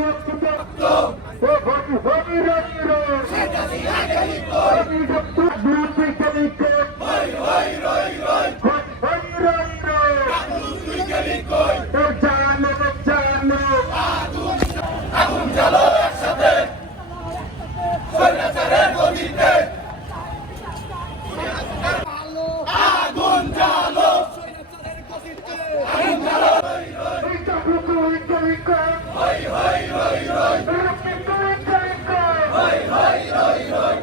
সুরক্ষিত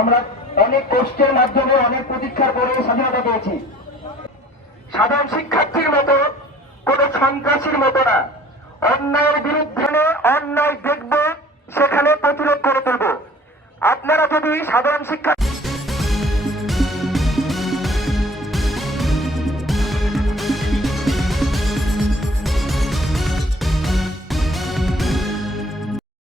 আমরা অনেক কষ্টের মাধ্যমে, অনেক প্রতীক্ষার পরে স্বাধীনতা পেয়েছি। সাধারণ শিক্ষার্থীর মতো, কোন সন্ত্রাসীর মতো না। অন্যায়ের বিরুদ্ধে অন্যায় দেখব, সেখানে প্রতিরোধ করে তুলব। আপনারা যদি সাধারণ শিক্ষা